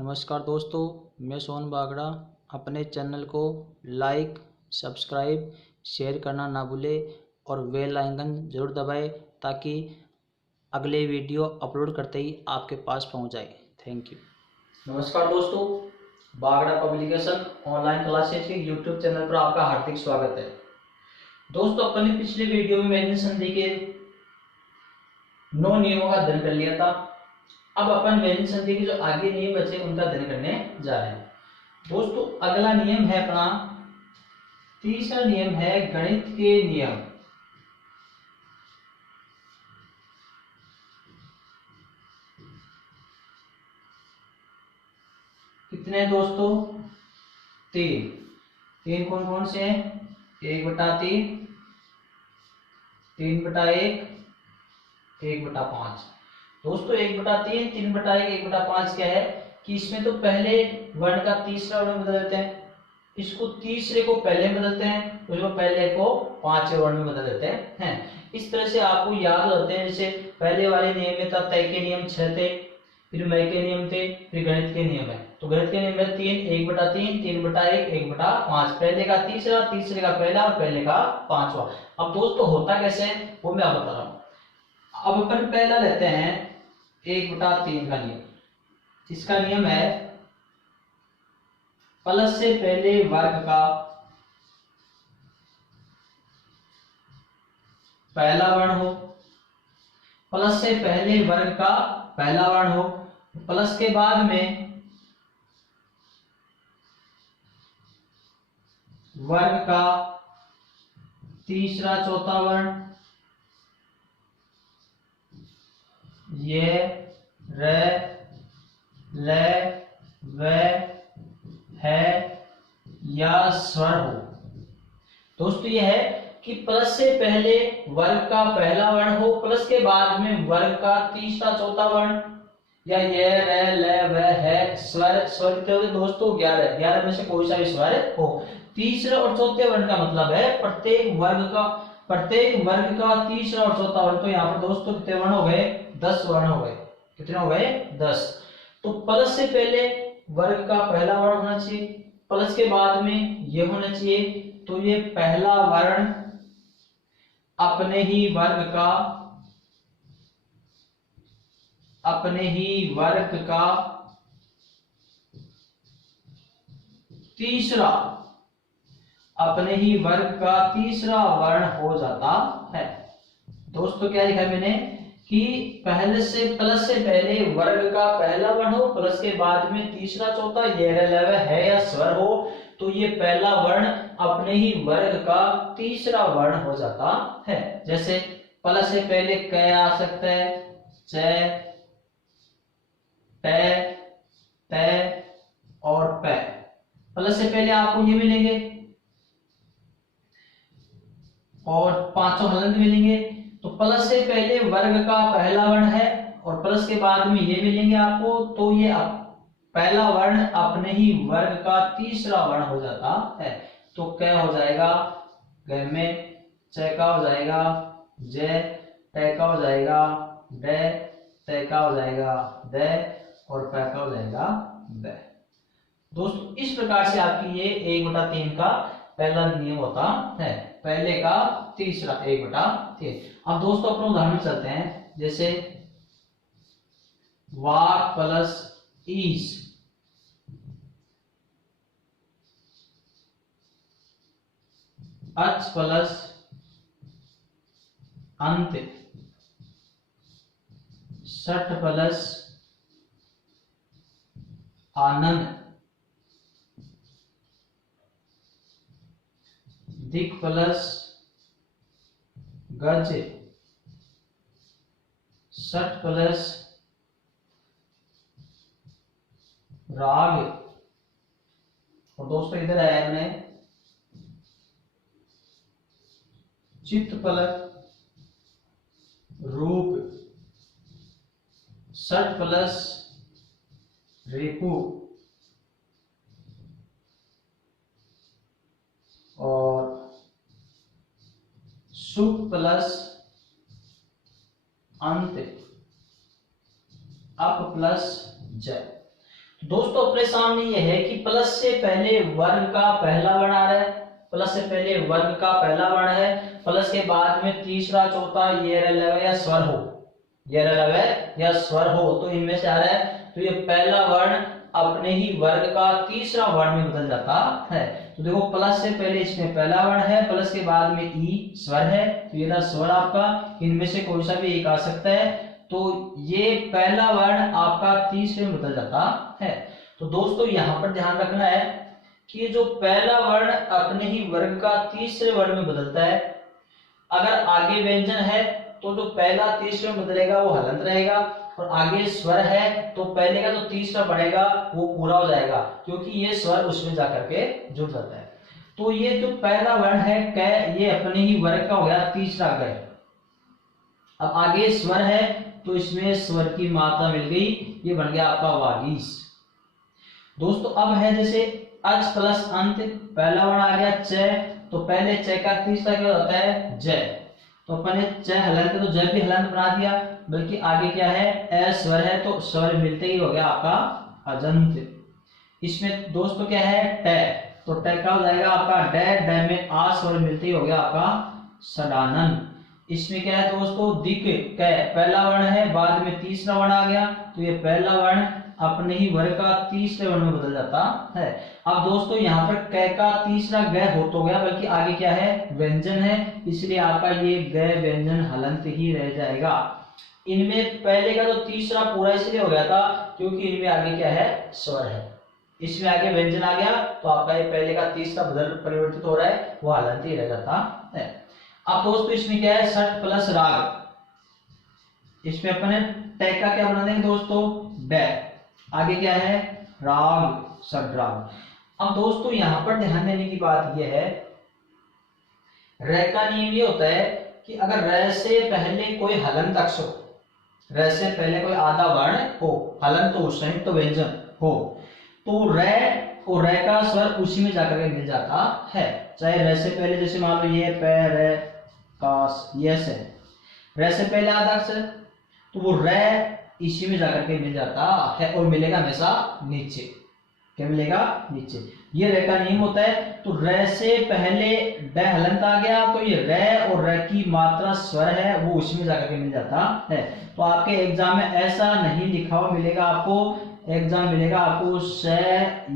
नमस्कार दोस्तों, मैं सोहन बागड़ा। अपने चैनल को लाइक, सब्सक्राइब, शेयर करना ना भूलें और बेल आइकन ज़रूर दबाएं ताकि अगले वीडियो अपलोड करते ही आपके पास पहुंच जाए। Thank you. नमस्कार दोस्तों, बागड़ा पब्लिकेशन ऑनलाइन क्लासेज के यूट्यूब चैनल पर आपका हार्दिक स्वागत है। दोस्तों, अपने पिछले वीडियो में मैंने संधि के 9 नियमों का अध्ययन कर लिया था। अब अपन व्यंजन संधि के जो आगे नियम बचे उनका अध्ययन करने जा रहे हैं। दोस्तों, अगला नियम है अपना तीसरा नियम है गणित के नियम। कितने दोस्तों? 3 कौन कौन से हैं? 1/3, 3/1, 1/5। दोस्तों, 1/3, 3/1, 1/5 क्या है कि इसमें तो पहले वर्ण का तीसरा वर्ण बदल देते हैं, इसको तीसरे को पहले में बदलते हैं, उसको पहले को पांचवें वर्ण में बदल देते हैं। इस तरह से आपको याद होते हैं। जैसे पहले वाले नियम में था तय के नियम 6 थे, फिर मय के नियम थे, फिर गणित के नियम है। तो गणित के नियम में 3, 1/3, 3/1, 1/5। पहले का तीसरा, तीसरे का पहला और पहले का पांचवा। अब दोस्तों होता कैसे है वो मैं आप बता रहा हूँ। अब अपन पहला लेते हैं 1/3 का नियम। इसका नियम है प्लस से पहले वर्ग का पहला वर्ण हो, प्लस से पहले वर्ग का पहला वर्ण हो, प्लस के बाद में वर्ग का तीसरा चौथा वर्ण, ये र ल व है या स्वर हो। दोस्तों यह है कि प्लस से पहले वर्ग का पहला वर्ण हो, प्लस के बाद में वर्ग का तीसरा चौथा वर्ण, या ये र ल व है स्वर। स्वर कितने होते दोस्तों? 11 में से कोई सा भी स्वर हो। तीसरे और चौथे वर्ण का मतलब है प्रत्येक वर्ग का तीसरा और चौथा वर्ण। तो यहाँ पर दोस्तों कितने वर्ण हो गए? 10 वर्ण हो गए। कितने हो गए? 10। तो प्लस से पहले वर्ग का पहला वर्ण होना चाहिए, प्लस के बाद में ये होना चाहिए। तो ये पहला वर्ण अपने ही वर्ग का तीसरा वर्ण हो जाता है। दोस्तों क्या लिखा मैंने कि प्लस से पहले वर्ग का पहला वर्ण हो, प्लस के बाद में तीसरा चौथा ये है या स्वर हो, तो ये पहला वर्ण अपने ही वर्ग का तीसरा वर्ण हो जाता है। जैसे प्लस से पहले क आ सकता है, च, ट, त और प। प्लस से पहले आपको ये मिलेंगे और पांचों हलंत मिलेंगे। तो प्लस से पहले वर्ग का पहला वर्ण है और प्लस के बाद में ये मिलेंगे आपको। तो ये पहला वर्ण अपने ही वर्ग का तीसरा वर्ण हो जाता है। तो क हो जाएगा ग में, च का हो जाएगा ज, ट का हो जाएगा ड, त का हो जाएगा द और प का हो जाएगा ब। दोस्तों इस प्रकार से आपकी ये 1/3 का पहला नियम होता है, पहले का तीसरा 1/3। अब दोस्तों अपने उदाहरण में चलते हैं। जैसे वाक प्लस ईस, अच प्लस अंत, सठ प्लस आनंद, दिक प्लस गज, सठ प्लस राग। और दोस्तों इधर आया हमने चित्त प्लस रूप, सठ प्लस रिपु और सुख प्लस अंत, अप प्लस ज। दोस्तों अपने सामने ये है कि प्लस से पहले वर्ग का पहला वर्ण आ रहा है, प्लस से पहले वर्ग का पहला वर्ण है, प्लस के बाद में तीसरा चौथा ये लवे या स्वर हो, ये लवे या स्वर हो, तो इनमें से आ रहा है। तो ये पहला वर्ण अपने ही वर्ग का तीसरा वर्ण में बदल जाता है। तो देखो प्लस से पहले इसमें पहला वर्ण है, प्लस के बाद में ई स्वर है, तो ये था स्वर आपका, इनमें से कोई सा भी एक आ सकता है। तो ये पहला वर्ण आपका तीसरे में बदल जाता है। तो दोस्तों यहां पर ध्यान रखना है कि जो पहला वर्ण अपने ही वर्ग का तीसरे वर्ण में बदलता है, अगर आगे व्यंजन है तो जो पहला तीसरे में बदलेगा वो हलंत रहेगा, और आगे स्वर है तो पहले का जो तीसरा बढ़ेगा वो पूरा हो जाएगा, क्योंकि ये स्वर उसमें जाकर के जुड़ जाता है। तो ये जो पहला वर्ण है कै, ये अपने ही वर्ग का हो गया तीसरा गय। अब आगे स्वर है तो इसमें स्वर की मात्रा मिल गई, ये बन गया आपका वागीश। दोस्तों अब है जैसे अच प्लस अंत, पहला वर्ण आ गया च, तो पहले च का तीसरा क्या होता है जय, तो अपन ने च हलंत तो जय भी हलंत बना दिया, बल्कि आगे क्या है ए स्वर है तो स्वर मिलते ही हो गया आपका अजंत। इसमें दोस्तों क्या है ट, तो ट का हो जाएगा आपका ड, ड में आ स्वर मिलते ही हो गया आपका सडानन। इसमें क्या है दोस्तों दिक कै, पहला वर्ण है बाद में तीसरा वर्ण आ गया, तो ये पहला वर्ण अपने ही वर्ग का तीसरे वर्ण में बदल जाता है। अब दोस्तों यहाँ पर कै का तीसरा ग हो तो गया, बल्कि आगे क्या है व्यंजन है, इसलिए आपका ये ग व्यंजन हलंत ही रह जाएगा। इनमें पहले का जो तीसरा पूरा इसलिए हो गया था क्योंकि इनमें आगे क्या है स्वर है, इसमें आगे व्यंजन आ गया, तो आपका ये पहले का तीसरा बदल परिवर्तित हो रहा है, वो हलंत ही रह जाता है। अब दोस्तों इसमें क्या है सट प्लस राग, इसमें अपने टैग का क्या बना देंगे दोस्तों डै, आगे क्या है राग सट राग। अब दोस्तों यहां पर ध्यान देने की बात यह है, र का नियम ये होता है कि अगर र से पहले कोई हलंत अक्षर हो, र से पहले कोई आधा वर्ण हो, हलंत हो संयुक्त तो व्यंजन हो, तो र और र का स्वर उसी में जाकर के मिल जाता है। चाहे र से पहले जैसे मान लो ये पै रे कास ये से, र से पहले आधा अक्षर तो वो र इसी में जाकर के मिल जाता है, और मिलेगा हमेशा नीचे, क्या मिलेगा नीचे, ये र का नियम होता है। तो र से पहले ड हलंत आ गया तो ये र और र की मात्रा स्वर है वो उसी में जाकर के मिल जाता है। तो आपके एग्जाम में ऐसा नहीं लिखा हुआ मिलेगा आपको, एग्जाम मिलेगा आपको स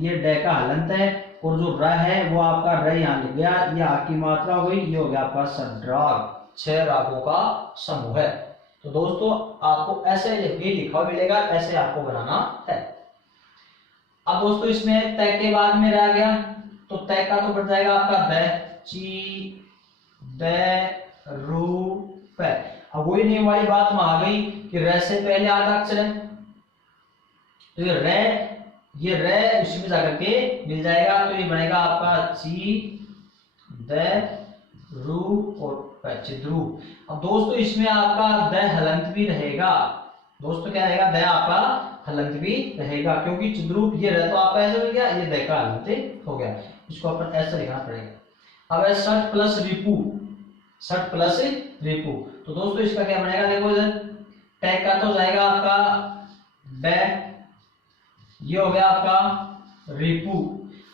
ये ड का हलंत है और जो र है वो आपका र यहाँ लिख गया, ये आ की मात्रा हो गई, ये हो गया आपका सड्राग, 6 रागों का समूह है। तो दोस्तों आपको ऐसे ही लिखा हुआ मिलेगा, ऐसे आपको बनाना है। अब दोस्तों इसमें तय के बाद में रह गया, तो तय का तो बढ़ जाएगा आपका द ची द रू पे। अब वही नियम वाली बात में आ गई कि र से पहले आधा अक्षर है, तो ये र उसी में जाकर के मिल जाएगा, तो ये बनेगा आपका ची द रू और चिद्रू। अब दोस्तों इसमें आपका द हलंत भी रहेगा, दोस्तों क्या रहेगा द आपका हलंत भी रहेगा, क्योंकि चिद्रू ये रह तो आपका ऐसा मिल गया, ये द का हलंत हो गया, इसको अपन ऐसा लिखना पड़ेगा। अब है सट प्लस रिपू, सट प्लस रिपू, तो दोस्तों इसका क्या बनेगा देखो इधर टैग का तो जाएगा आपका ड, ये हो गया आपका रिपू।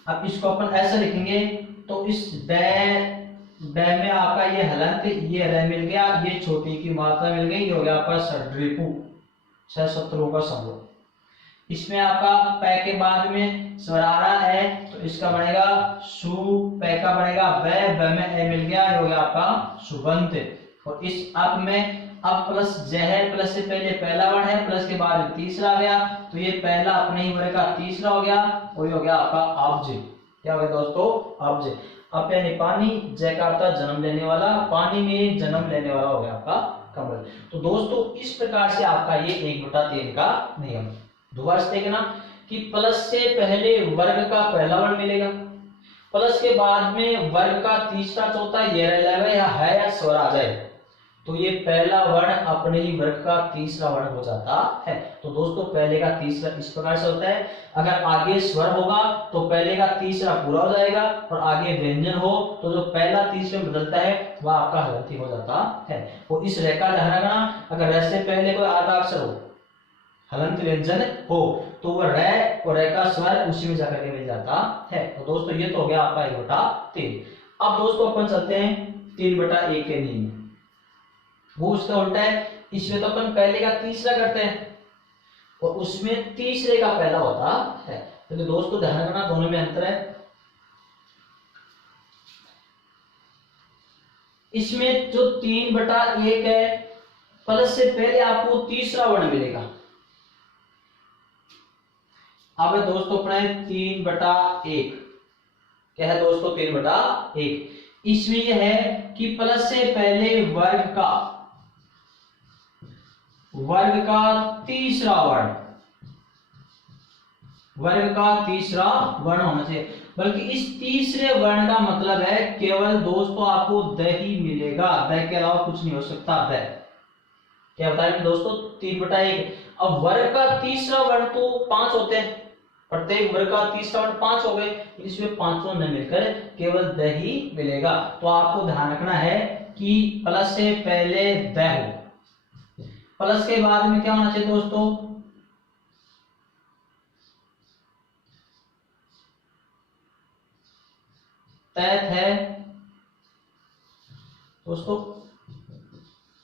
अब इसको अपन ऐसा लिखेंगे, तो इस ड में आपका ये हलंत ये र मिल गया, ये छोटी की मात्रा मिल गई, ये हो गया आपका सड्रिपू, 6 शत्रुओं का समूह। इसमें आपका पै के बाद में स्वर आ रहा है, तो इसका बनेगा सु, पै का बनेगा ब में ए मिल गया, ये हो गया आपका सुबंत। और इस अब में अब प्लस ज है, प्लस से पहले पहला वर्ण है, प्लस के बाद तीसरा आ गया, तो ये पहला अपने ही वर्ग का तीसरा हो गया, और ये हो गया आपका अब्ज। क्या हो गया दोस्तों अब्ज। अब यानी पानी, जय का अर्थ जन्म लेने वाला, पानी में जन्म लेने वाला हो गया आपका कमल। तो दोस्तों इस प्रकार से आपका ये 1/3 का नियम। दोबारा से देखना कि प्लस से पहले वर्ग का पहला वर्ण मिलेगा, प्लस के बाद में वर्ग का तीसरा चौथा ये या है या स्वर आ जाए, तो ये पहला वर्ण अपने ही वर्ग का तीसरा वर्ण हो जाता है। तो दोस्तों पहले का तीसरा इस प्रकार से होता है, अगर आगे स्वर होगा तो पहले का तीसरा पूरा हो जाएगा, और आगे व्यंजन हो तो जो पहला तीसरे में बदलता है वह आपका हलंती हो जाता है। वो इस रेखा ध्यान रखना, अगर र से पहले कोई आधा अक्षर हो, हलंत व्यंजन हो, तो वह र और र स्वर उसी में जाकर के मिल जाता है। तो दोस्तों ये तो हो गया आपका 1/3। अब दोस्तों अपन चलते हैं 3/1 के नियम में। वो उसका उल्टा है। इसमें तो अपन पहले का तीसरा करते हैं और उसमें तीसरे का पहला होता है। तो दोस्तों ध्यान रखना दोनों में अंतर है। इसमें जो 3/1 है प्लस से पहले आपको तीसरा वर्ण मिलेगा। अब है दोस्तों अपना 3/1। क्या है दोस्तों 3/1। इसमें यह है कि प्लस से पहले वर्ग का तीसरा वर्ण होना चाहिए। बल्कि इस तीसरे वर्ण का मतलब है केवल दोस्तों आपको द ही मिलेगा, द के अलावा कुछ नहीं हो सकता। द क्या बताएं दोस्तों 3/1। अब वर्ग का तीसरा वर्ण तो 5 होते हैं, प्रत्येक वर्ग का तीसरा वर्ण 5 हो गए, इसमें पांचों न मिलकर केवल द ही मिलेगा। तो आपको ध्यान रखना है कि प्लस से पहले द हो, प्लस के बाद में क्या होना चाहिए दोस्तों तैत है दोस्तों,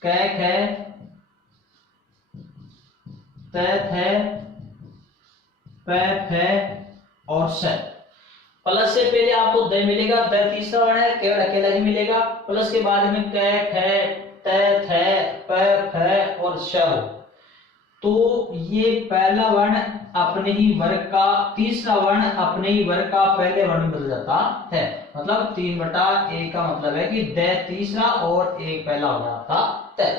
कैक है, तैत है, पैप है और स। प्लस से पहले आपको द मिलेगा, द तीसरा वर्ण है, केवल अकेला ही मिलेगा। प्लस के बाद में कैक है, तैत है, पैप है और श हो। तो ये पहला वर्ण अपने ही वर्ग का, तीसरा वर्ण अपने ही वर्ग का पहले वर्ण में बदल जाता है। मतलब 3/1 का मतलब है कि द तीसरा और एक पहला हो जाता है।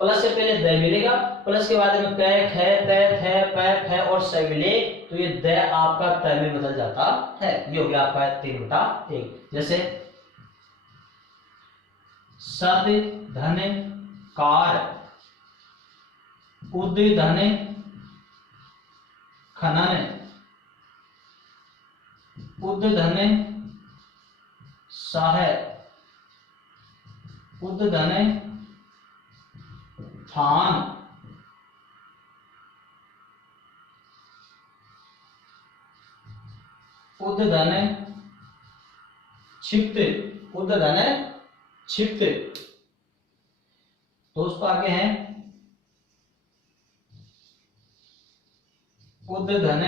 प्लस से पहले द मिलेगा, प्लस के बाद में कैक है, तैत है, पैप है और स मिले तो ये द आपका त में बदल जाता है। ये हो गया आपका 3/1। जैसे सद धन कार, उद धन खनन, उद धन साह, उद धन थान, उद धन क्षिप्त, उद धन क्षिप्त। दोस्तों आगे हैं उद धन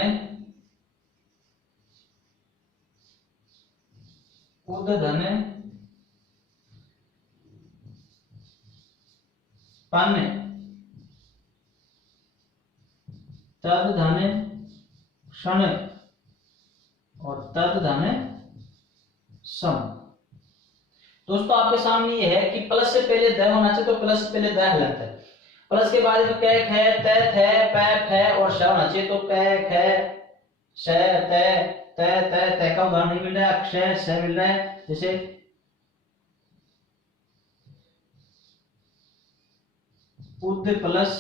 पन, तद धन क्षण और तद धन सम। दोस्तों आपके सामने ये है कि प्लस से पहले द होना चाहिए, तो प्लस से पहले द हलंत है। प्लस के बाद में कैक है, तैत है, पैप है और श होना चाहिए, तो कैक है, श, तय का उदाहरण नहीं मिल रहा है, अक्षय स मिल रहा है। जैसे उद प्लस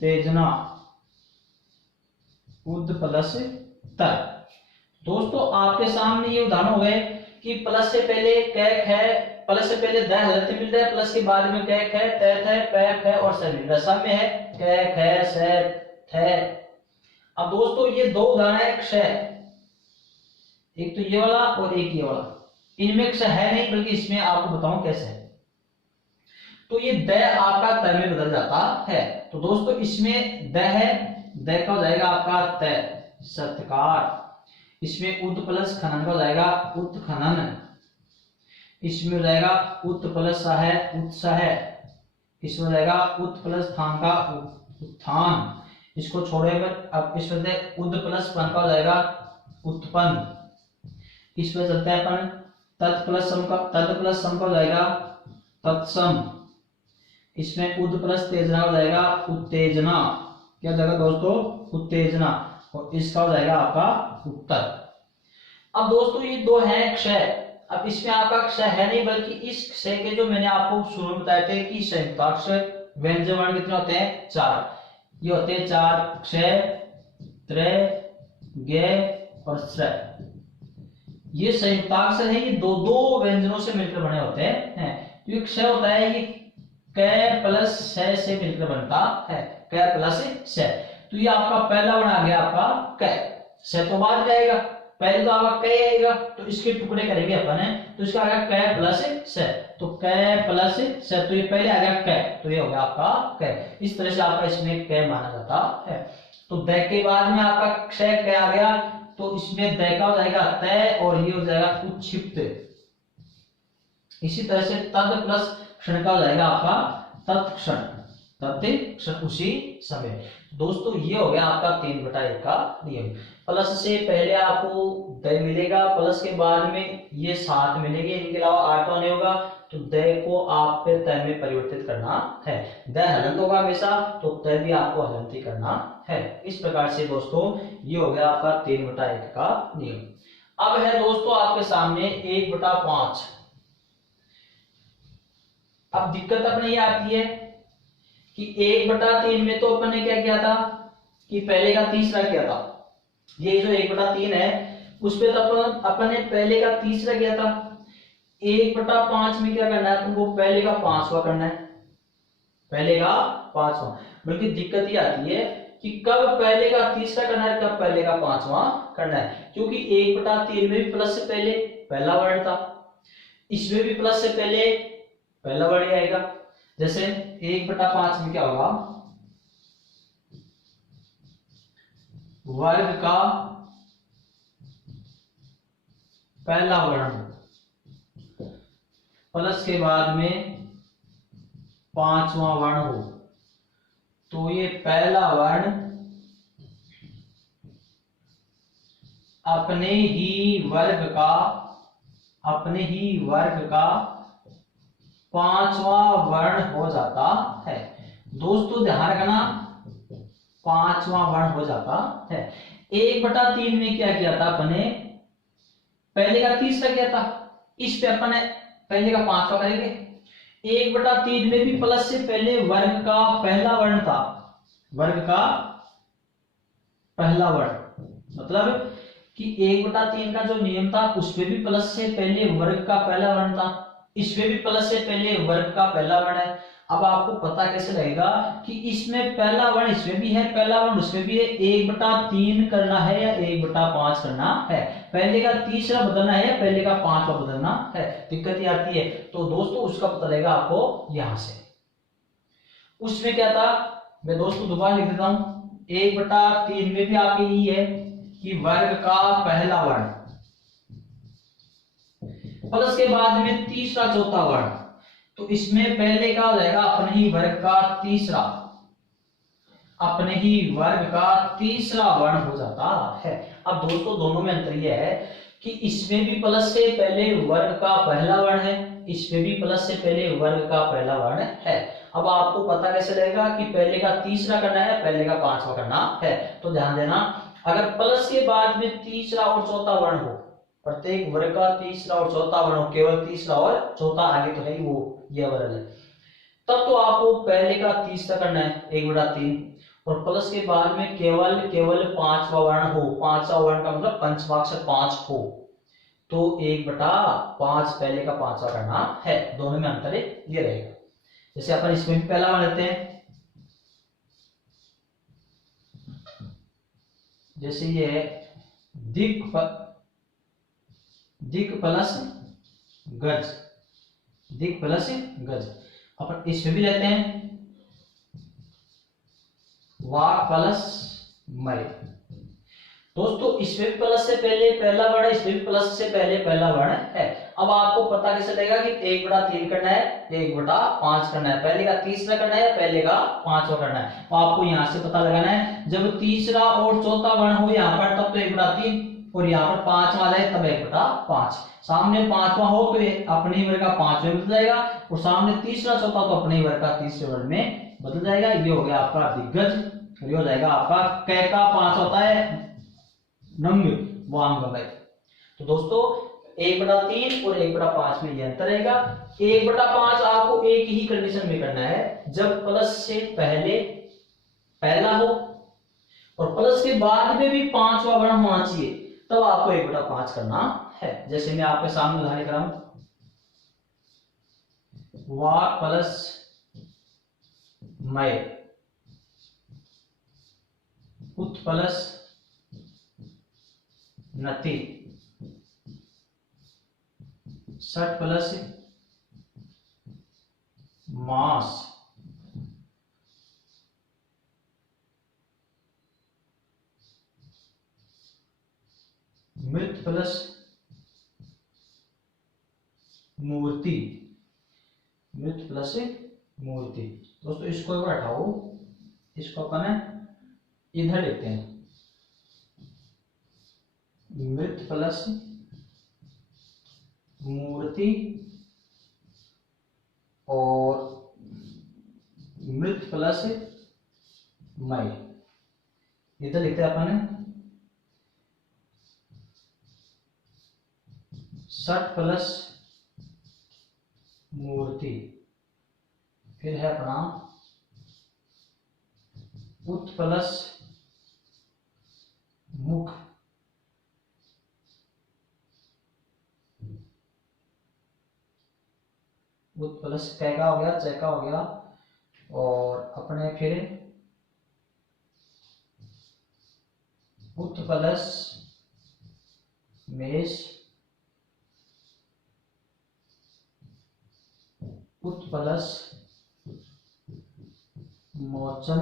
तेजना, उद प्लस तर। दोस्तों आपके सामने ये उदाहरण हो गए कि प्लस से पहले कैक है, प्लस से पहले द हलंत मिल रहा है, प्लस के बाद में कैक है, तैत है, पैप है और स मिल रहा है। सब में है कैक है, स है। अब दोस्तों ये दो उदाहरण है क्षय, एक तो ये वाला और एक ये वाला। इनमें क्षय है नहीं, बल्कि इसमें आपको बताऊं कैसे है। तो ये द आपका त में बदल जाता है। तो दोस्तों इसमें द है, द का हो जाएगा आपका त, सत्कार। इसमें उत प्लस खनन का हो जाएगा उत्खनन। इसमें हो जाएगा उत प्लस सह, उत्सह। इसमें हो जाएगा उत प्लस थान का उत्थान। इसको छोड़े पर अब इसमें उद प्लस पन का हो जाएगा उत्पन्न। इसमें चलते हैं अपन तत् प्लस सम का हो जाएगा तत्सम। इसमें उद प्लस तेजना हो जाएगा उत्तेजना। क्या जाएगा दोस्तों उत्तेजना। और इसका हो जाएगा आपका उत्तर। अब दोस्तों ये दो हैं क्षय। अब इसमें आपका क्षय है नहीं, बल्कि इस क्षय के जो मैंने आपको शुरू में बताए थे कि संयुक्ताक्षर व्यंजन वर्ण कितने होते हैं 4। ये होते हैं 4 क्षय, त्रय, गे और श्रय। ये संयुक्ताक्षर है, ये दो दो व्यंजनों से मिलकर बने होते हैं। तो ये क्षय होता है, ये कै प्लस स से मिलकर बनता है, कै प्लस स। तो ये आपका पहला वर्ण आ गया आपका कै। से तो बाद में आएगा, पहले तो आपका कै आएगा, तो इसके टुकड़े करेंगे अपन है, तो इसका आ गया कै प्लस से। तो कै प्लस से, तो ये पहले आ गया कै, तो ये हो गया आपका कै। इस तरह से आपका इसमें कै माना जाता है। तो दै के बाद में आपका क्षय कै आ गया, तो इसमें दै का हो जाएगा तय और ये हो जाएगा उक्षिप्त। इसी तरह से तद प्लस क्षण का हो जाएगा आपका तत्क्षण, तत्क्षण उसी समय। दोस्तों ये हो गया आपका 3/1 का नियम। प्लस से पहले आपको दै मिलेगा, प्लस के बाद में ये 7 मिलेंगे, इनके अलावा 8 नहीं होगा, तो दै को आप पे तय में परिवर्तित करना है। दै हलंत होगा हमेशा, तो तय भी आपको हलंत ही करना है। इस प्रकार से दोस्तों ये हो गया आपका 3/1 का नियम। अब है दोस्तों आपके सामने 1/5। अब दिक्कत अपने ये आती है कि 1/3 में तो अपन ने क्या किया था कि पहले का तीसरा किया था। ये जो 1/3 है उस पे तो अपन ने पहले का तीसरा किया था। 1/5 में क्या करना है तुमको, पहले का 5वां करना है, पहले का 5वां। बल्कि दिक्कत ये आती है कि कब पहले का तीसरा करना है, कब पहले का 5वां करना है, क्योंकि 1/3 में भी प्लस से पहले पहला वर्ण था, इसमें भी प्लस से पहले पहला वर्ण ही आएगा। जैसे 1/5 में क्या होगा, वर्ग का पहला वर्ण प्लस के बाद में 5वां वर्ण हो, तो ये पहला वर्ण अपने ही वर्ग का 5वां वर्ण हो जाता है। दोस्तों ध्यान रखना, 5वां वर्ण हो जाता है। 1/3 में क्या किया था अपने, पहले का तीसरा किया था, इस पे अपन पहले का 5वां करेंगे। 1/3 में भी प्लस से पहले वर्ग का पहला वर्ण था, वर्ग का पहला वर्ण, मतलब कि 1/3 का जो नियम था उसमें भी प्लस से पहले वर्ग का पहला वर्ण था, इसमें भी प्लस से पहले वर्ग का पहला वर्ण है। अब आपको पता कैसे लगेगा कि इसमें पहला वर्ण इसमें भी है, पहला वर्ण उसमें भी है, 1/3 करना है या 1/5 करना है, पहले का तीसरा बदलना है या पहले का 5वां बदलना है। दिक्कत ये आती है, तो दोस्तों उसका पता लगेगा आपको यहां से। उसमें क्या था, मैं दोस्तों दोबारा लिख देता हूं, 1/3 में भी आपके ये है कि वर्ग का पहला वर्ण प्लस के बाद में तीसरा चौथा वर्ण, तो इसमें पहले का हो जाएगा अपने ही वर्ग का तीसरा, अपने ही वर्ग का तीसरा वर्ण हो जाता है। अब दोस्तों दोनों में अंतर यह है कि इसमें भी प्लस से पहले वर्ग का पहला वर्ण है, इसमें भी प्लस से पहले वर्ग का पहला वर्ण है। अब आपको पता कैसे लगेगा कि पहले का तीसरा करना है, पहले का 5वां करना है। तो ध्यान देना, अगर प्लस के बाद में तीसरा और चौथा वर्ण हो, प्रत्येक वर्ग का तीसरा और चौथा वर्ण हो, केवल तीसरा और चौथा, आगे तो है ही वो ये वर्ण है, तब तो आपको पहले का तीसरा करना है 1/3, और प्लस के बाद में केवल 5वां वर्ण हो, 5वां वर्ण का मतलब पंचमाक्षर 5 हो, तो 1/5 पहले का 5वां करना है। दोनों में अंतर ये रहेगा। जैसे अपन इसमें भी पहला वर्ण लेते हैं, जैसे ये है दिक प्लस गज, दिक प्लस गज। अपन इसमें भी लेते हैं वाक प्लस मय। दोस्तों इसमें प्लस से पहले पहला वर्ण है, इसमें भी प्लस से पहले पहला वर्ण है। अब आपको पता कैसे लगेगा कि 1/3 करना है, 1/5 करना है, पहले का तीसरा करना है, पहले का 5वां करना है। तो आपको यहां से पता लगाना है, जब तीसरा और चौथा वर्ण हो यहाँ पर तब तो 1/3, और यहाँ पर 5वां आ जाए तब 1/5। सामने 5वां हो तो अपने ही वर्ग का 5वें बदल जाएगा, और सामने तीसरा चौथा तो अपने ही वर्ग का तीसरे वर्ग में बदल जाएगा। ये हो गया आपका दिग्गज, ये हो जाएगा आपका कै का 5 होता है नंग वांगमय। तो दोस्तों 1/3 और 1/5 में यह अंतर रहेगा। 1/5 आपको एक ही कंडीशन में करना है, जब प्लस से पहले पहला हो और प्लस के बाद में भी 5वां वर्ण होना चाहिए, तब आपको 1/5 करना है। जैसे मैं आपके सामने उदाहरण कर रहा हूं, वा प्लस मय, उत प्लस नति, सट प्लस मास, मृत प्लस मूर्ति, मृत प्लस मूर्ति। दोस्तों इसको एक बार हटाओ, इसको अपन इधर लिखते हैं, मृत प्लस मूर्ति और मृत प्लस मय, इधर लिखते हैं अपन सट प्लस मूर्ति, फिर है अपना उत प्लस मुख, उत प्लस कै का हो गया, च का हो गया, और अपने फिर उत प्लस मेष, उत प्लस मोचन,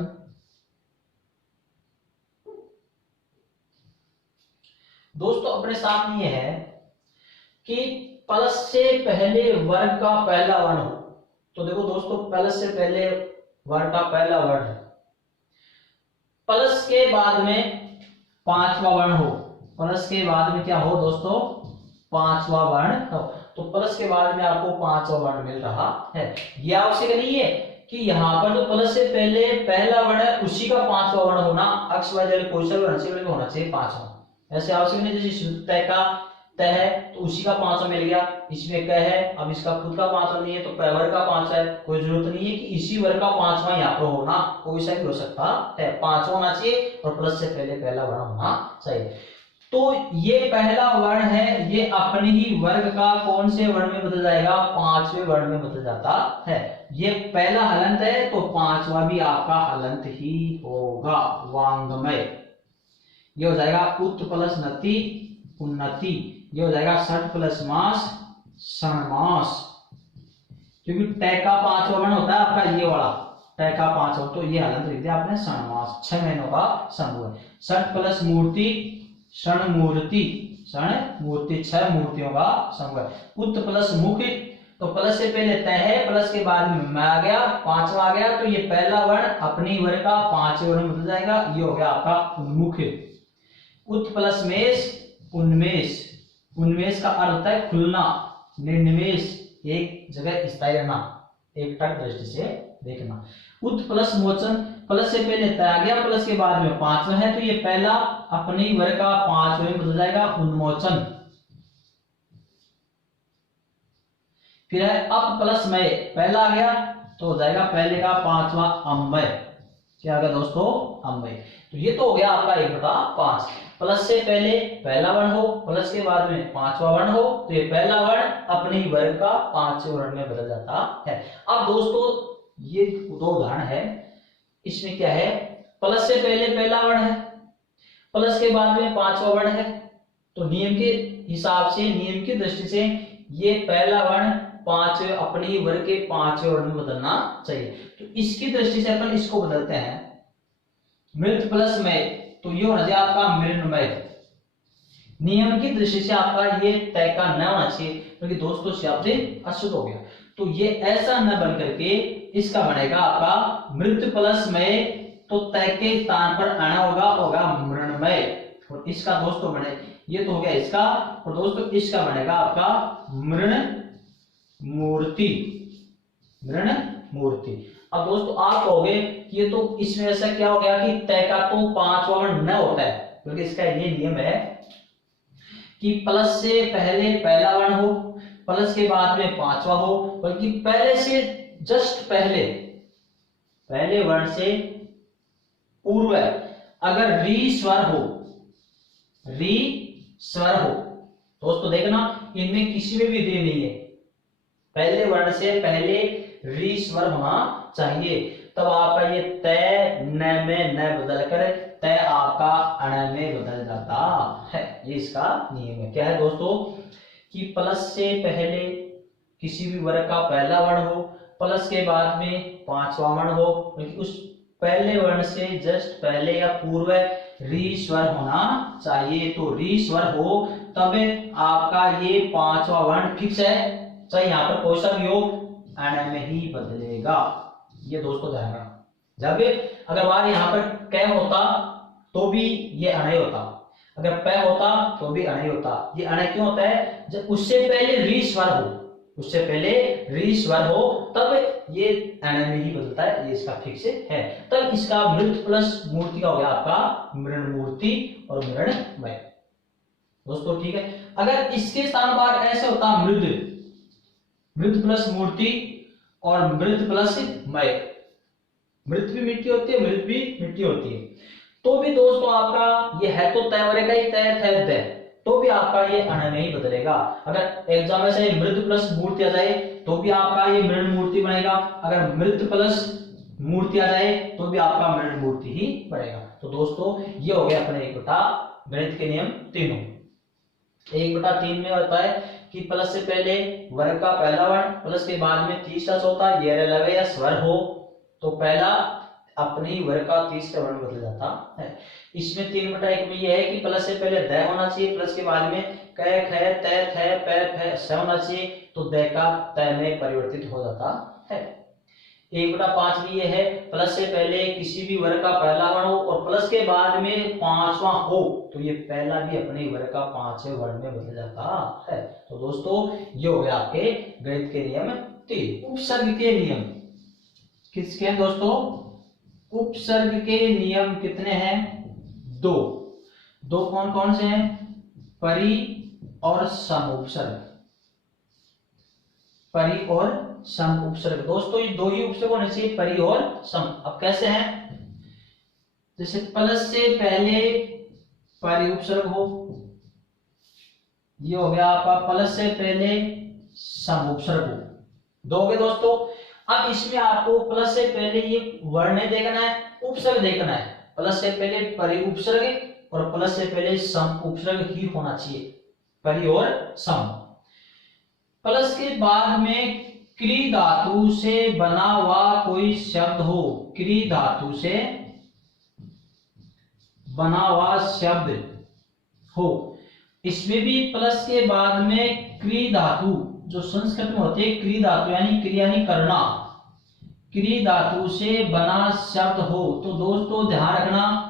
दोस्तों अपने सामने ये है कि प्लस से पहले वर्ग का पहला वर्ण हो, तो देखो दोस्तों प्लस से पहले वर्ग का पहला वर्ण है, प्लस के बाद में पांचवा वर्ण हो, प्लस के बाद में क्या हो दोस्तों, पांचवा वर्ण हो, तो प्लस के बाद में आपको पांचवा वर्ण मिल रहा है। यह आवश्यक नहीं है कि यहाँ पर जो प्लस से पहले पहला वर्ण है उसी का पांचवा वर्ण होना, अक्ष वाय दल कोई सा भी वर्ण से होना चाहिए पांचवा, ऐसे आवश्यक नहीं। जैसे तय का तय है तो उसी का पांचवा मिल गया, इसमें क है, अब इसका खुद का पांचवा नहीं है तो वर्ग का पांचवा है, कोई जरूरत नहीं है कि इसी वर्ग का पांचवा यहाँ पर होना, कोई सा भी हो सकता है, पांचवा होना चाहिए और प्लस से पहले पहला वर्ण होना चाहिए। तो ये पहला वर्ण है, ये अपने ही वर्ग का कौन से वर्ण में बदल जाएगा, पांचवें वर्ण में बदल जाता है। ये पहला हलंत है तो पांचवा भी आपका हलंत ही होगा, वांग्मय। ये हो जाएगा उत प्लस नति, उन्नति। ये हो जाएगा सट प्लस मास, सणमास, क्योंकि टै का पांचवा वर्ण होता है आपका ये वाला, टै का पांचवा, तो ये हलंत लिख दिया आपने सणमास, 6 महीनों का समूह है। सट प्लस मूर्ति, क्षण मूर्ति, क्षण मूर्ति, 6 मूर्तियों का समूह है। उत प्लस मुख, तो प्लस से पहले तय है, प्लस के बाद में मैं आ गया, पांचवा आ गया, तो ये पहला वर्ण अपनी वर्ग का पांचवें वर्ण में बदल जाएगा, ये हो गया आपका उन्मुख। उत प्लस मेष, उन्मेष, उन्मेष का अर्थ होता है खुलना, निर्निमेष, एक जगह स्थायी रहना, एकटक दृष्टि से देखना। उत प्लस मोचन, प्लस से पहले तय आ गया, प्लस के बाद में पांचवा है, तो ये पहला अपनी वर्ग का पांचवें में बदल जाएगा, उन्मोचन। फिर है अप प्लस मय, पहला आ गया तो हो जाएगा पहले का पांचवा अम्बय, क्या आ गया दोस्तों, अम्बय। तो ये तो हो गया आपका 1/5। प्लस से पहले पहला वर्ण हो, प्लस के बाद में पांचवा वर्ण हो, तो ये पहला वर्ण अपने वर्ग का पांचवें वर्ण में बदल जाता है। अब दोस्तों ये 2 उदाहरण है, इसमें क्या है, प्लस से पहले पहला वर्ण है, प्लस के बाद में पांचवा वर्ण है, तो नियम के हिसाब से, नियम की दृष्टि से ये पहला वर्ण पांचवें अपने ही वर्ग के पांचवें वर्ण में बदलना चाहिए। तो इसकी दृष्टि से अपन इसको बदलते हैं, मृत प्लस मय, तो ये होना चाहिए आपका मृण्मय। नियम की दृष्टि से आपका ये तय का न होना चाहिए, क्योंकि दोस्तों शब्द अशुद्ध हो गया, तो ये ऐसा न बन करके इसका बनेगा आपका मृत प्लस मय, तो तय के स्थान पर आना होगा मृण्मय, और इसका दोस्तों बने, ये तो हो गया इसका, और दोस्तों इसका बनेगा आपका मृण मूर्ति, मृण मूर्ति। अब दोस्तों आप कहोगे कि ये तो इसमें ऐसा क्या हो गया कि तय का तो पांचवा वर्ण न होता है, क्योंकि इसका ये नियम है कि प्लस से पहले पहला वर्ण हो, प्लस के बाद में पांचवा हो, बल्कि पहले से जस्ट पहले, पहले वर्ण से पूर्व अगर री स्वर हो, री स्वर हो, दोस्तों देखना इनमें किसी में भी देर नहीं है, पहले वर्ण से पहले री स्वर होना चाहिए, तब आपका ये तय न में न बदल कर तय आपका अण में बदल जाता है। ये इसका नियम है। क्या है दोस्तों कि प्लस से पहले किसी भी वर्ग का पहला वर्ण हो, प्लस के बाद में पांचवा वर्ण हो, उस पहले वर्ण से जस्ट पहले या पूर्व री स्वर होना चाहिए। तो री स्वर हो तब आपका ये पांचवा वर्ण फिक्स है, चाहे यहाँ पर कोई सा भी हो अण में ही बदलेगा। ये दोस्तों ध्यान रखना। जब अगर बार यहाँ पर क होता तो भी ये अण होता, अगर प होता तो भी अण होता। ये अण क्यों होता है? जब उससे पहले री स्वर हो, उससे पहले री स्वर हो तब ये अण में ही बदलता है। ये इसका फिक्स है। तब इसका मृत प्लस मूर्ति का हो गया आपका मृण मूर्ति और मृणमय। दोस्तों ठीक है। अगर इसके स्थान पर ऐसे होता मृद, मृत प्लस मूर्ति और मृत प्लस मय, मृत भी मिट्टी होती है, मृत भी मिट्टी होती है, तो भी दोस्तों आपका ये है तो तय वरेगा ही, तय थे तय, तो भी आपका ये अण में ही बदलेगा। अगर एग्जाम में से मृत प्लस मूर्ति आ जाए तो भी आपका ये मृण मूर्ति बनेगा, अगर मृत प्लस मूर्ति आ जाए तो भी आपका मृण मूर्ति ही बनेगा। तो दोस्तों ये हो गया अपने 1/, गणित के नियम तीनों। 1/3 में होता है कि प्लस से पहले वर्ग का पहला वर्ण, प्लस के बाद में तीसरा चौथा ये लवे या स्वर हो तो पहला अपनी वर्ग का तीसरा वर्ण बदल जाता है। इसमें 3/1 में यह है कि प्लस से पहले द होना चाहिए, प्लस के बाद में क ख त थ प फ स होना चाहिए, तो द का त में परिवर्तित हो जाता है। 1/5 में यह है प्लस से पहले किसी भी वर्ग का पहला वर्ण हो और प्लस के बाद में पांचवा हो तो ये पहला भी अपने वर्ग का पांचवें वर्ण में बदल जाता है। तो दोस्तों ये हो गया आपके गणित के नियम 3। उपसर्ग के नियम किसके हैं दोस्तों? उपसर्ग के नियम कितने हैं? 2। कौन कौन से हैं? परि और सम उपसर्ग, परि और सम उपसर्ग। दोस्तों ये 2 ही उपसर्ग होने चाहिए, परि और सम। अब कैसे हैं? जैसे प्लस से पहले परि उपसर्ग हो, ये हो गया आपका प्लस से पहले सम उपसर्ग हो, 2 हो गए दोस्तों। अब इसमें आपको प्लस से पहले ये वर्ण देखना है, उपसर्ग देखना है। प्लस से पहले परि उपसर्ग और प्लस से पहले सम उपसर्ग ही होना चाहिए, परि और सम। प्लस के बाद में क्री धातु से बना हुआ कोई शब्द हो, क्री धातु से बना हुआ शब्द हो, इसमें भी प्लस के बाद में क्री धातु जो संस्कृत में होती है, क्री धातु यानी क्रिया यानी करना, क्री धातु से बना शब्द हो तो दोस्तों ध्यान रखना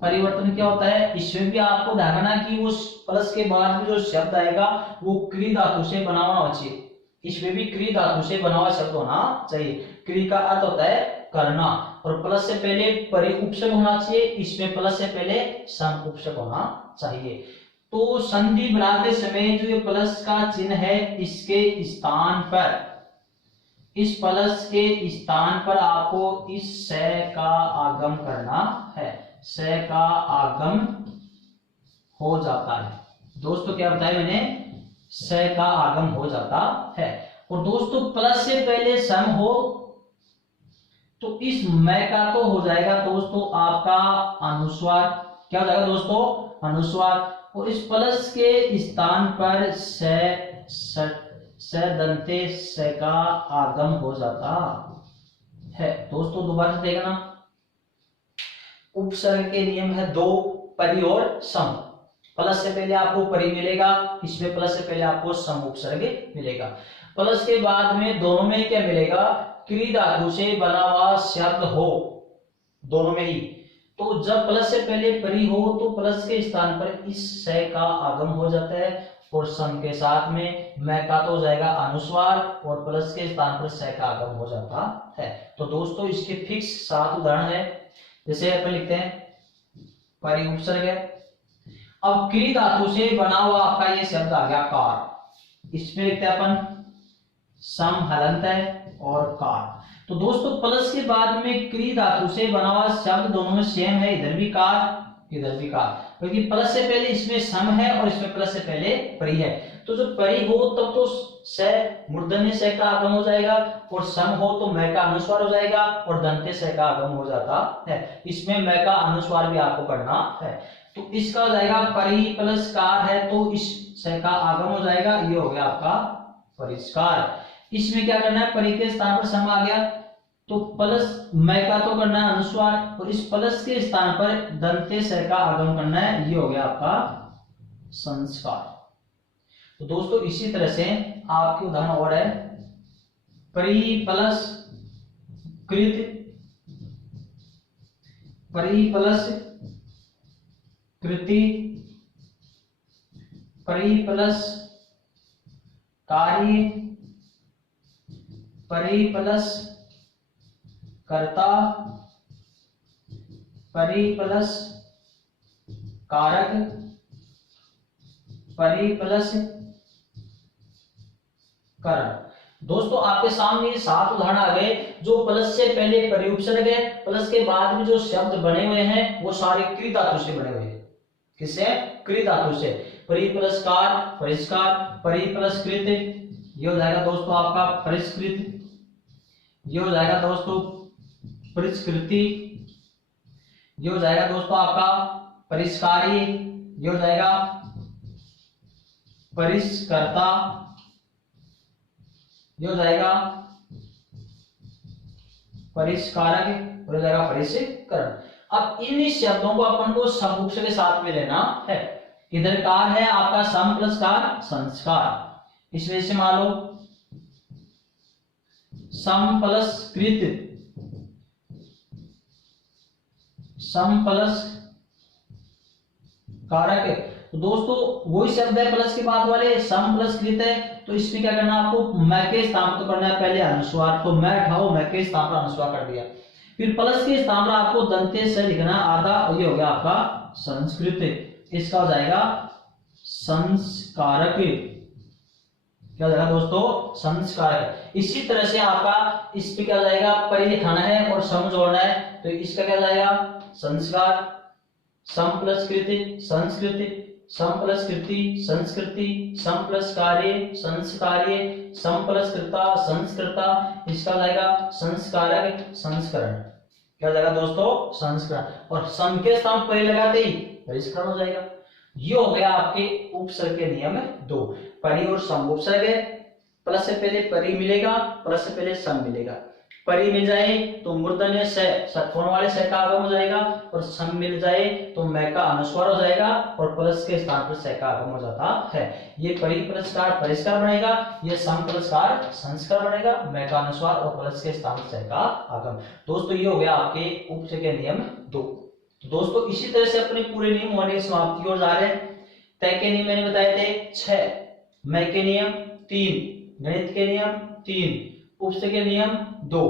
परिवर्तन क्या होता है। इसमें भी आपको ध्यान रखना कि उस प्लस के बाद में जो शब्द आएगा वो क्री धातु से बना हुआ होना चाहिए, इसमें भी क्री धातु से बना हुआ शब्द होना चाहिए। क्री का अर्थ होता है करना और प्लस से पहले परि उपसर्ग होना चाहिए, इसमें प्लस से पहले सम उपसर्ग होना चाहिए। तो संधि बनाते समय जो ये प्लस का चिन्ह है इसके स्थान पर, इस प्लस के स्थान पर आपको इस स का आगम करना है, स का आगम हो जाता है। दोस्तों क्या बताया मैंने? स का आगम हो जाता है। और दोस्तों प्लस से पहले सम हो तो इस मैं का तो हो जाएगा दोस्तों आपका अनुस्वार। क्या हो जाएगा दोस्तों? अनुस्वार। और इस प्लस के स्थान पर स दंते स का आगम हो जाता है। दोस्तों दोबारा से देखना, उपसर्ग के नियम है 2, परि और सम। प्लस से पहले आपको परि मिलेगा, इसमें प्लस से पहले आपको सम उपसर्ग मिलेगा। प्लस के बाद में दोनों में क्या मिलेगा? क्री धातु से बना हुआ शब्द हो, दोनों में ही। तो जब प्लस से पहले परि हो तो प्लस के स्थान पर इस स का आगम हो जाता है और सम के साथ में मैं का तो हो जाएगा अनुस्वार और प्लस के स्थान पर स का आगम हो जाता है। तो दोस्तों इसके फिक्स 7 उदाहरण है। जैसे अपन लिखते हैं परि उपसर्ग है। अब क्री धातु से बना हुआ आपका ये शब्द आ गया कार, इसमें लिखते हैं अपन सम हलंत है और कार। तो दोस्तों प्लस के बाद में क्री धातु से बना हुआ शब्द दोनों में सेम है, इधर भी कार इधर भी कार, क्योंकि प्लस से पहले इसमें सम है और इसमें प्लस से पहले परि है। तो जब परी हो तब तो स मूर्धन्य स का आगम हो जाएगा, और सम हो तो मैं का अनुस्वार हो जाएगा, और दंत्य स का आगम हो जाता है। इसमें मैं का अनुस्वार भी आपको करना है। तो इसका हो जाएगा परी प्लस कार है तो इस स का आगम हो जाएगा, ये हो गया आपका परिष्कार। इसमें क्या करना है, परी के स्थान पर सम आ गया तो प्लस मैं का तो करना है अनुस्वार, और इस प्लस के स्थान पर दंत्य स का आगम करना है, ये हो गया आपका संस्कार। तो दोस्तों इसी तरह से आपके उदाहरण और है, परी प्लस कृत, परी प्लस कृति, परी प्लस कार्य, परी प्लस कर्ता, परी प्लस कारक, परी प्लस करण। दोस्तों आपके सामने ये 7 उदाहरण आ गए जो प्लस से पहले परी उपसर्ग है, प्लस के बाद में जो शब्द बने हुए हैं वो सारे कृ धातु से बने हुए हैं। किससे? कृ धातु से। परी प्लस कार परिष्कार, परी प्लस कृत ये हो जाएगा दोस्तों आपका परिष्कृत, ये हो जाएगा दोस्तों परिष्कृति, ये हो जाएगा दोस्तों आपका परिष्कारी, ये हो जाएगा परिष्कर्ता, ये हो जाएगा परिष्कारक, हो जाएगा परिष्करण। अब इन शब्दों को अपन को समुच्चय के साथ में लेना है। इधर कार है आपका सम प्लस कार संस्कार, इस वजह से मान लो सम प्लस कृत, सम प्लस कारक। तो दोस्तों वही शब्द है प्लस के बाद वाले, सम प्लस कृत है, तो इसमें क्या करना है आपको, मैं के स्थान तो करना है पहले अनुस्वार, तो मैं उठाओ मैं के स्थान पर अनुस्वार कर दिया, फिर प्लस के स्थान पर आपको दंत्य से लिखना आधा, ये हो गया आपका संस्कृत, इसका हो जाएगा संस्कारक, क्या हो जाएगा दोस्तों संस्कारक। इसी तरह से आपका इस पे क्या हो जाएगा, परि लिखाना है और सम जोड़ना है, तो इसका क्या हो जाएगा संस्कार, सम प्लस कृति संस्कृति, सम प्लस कृति संस्कृति, सम प्लस कार्य संस्कार्य, सम प्लस कृता संस्कृता, इसका हो जाएगा संस्कारक संस्करण, क्या हो जाएगा दोस्तों संस्करण। और सम के स्थान पर लगाते ही परिष्करण हो जाएगा। ये हो गया आपके उपसर्ग के नियम 2। परि और सम उपसर्ग है, प्लस से पहले परि मिलेगा, प्लस से पहले सम मिलेगा। परि मिल जाए तो मूर्धन्य स षट्कोण वाले स का आगम हो जाएगा, और सम मिल जाए तो मैं का अनुस्वार हो जाएगा, और प्लस के स्थान पर स का आगम हो जाता है। ये परि प्लस कार परिष्कार बनेगा, ये सम प्लस कार संस्कार बनेगा, मैं का अनुस्वार और प्लस के स्थान पर स का आगम। दोस्तों ये हो गया आपके उपसर्ग के नियम 2। तो दोस्तों इसी तरह से अपने पूरे नियम होने की समाप्ति की ओर जा रहे हैं। तय के नियम मैंने बताए थे 6, मैं के नियम 3, गणित के नियम 3, उपसर्ग के नियम 2।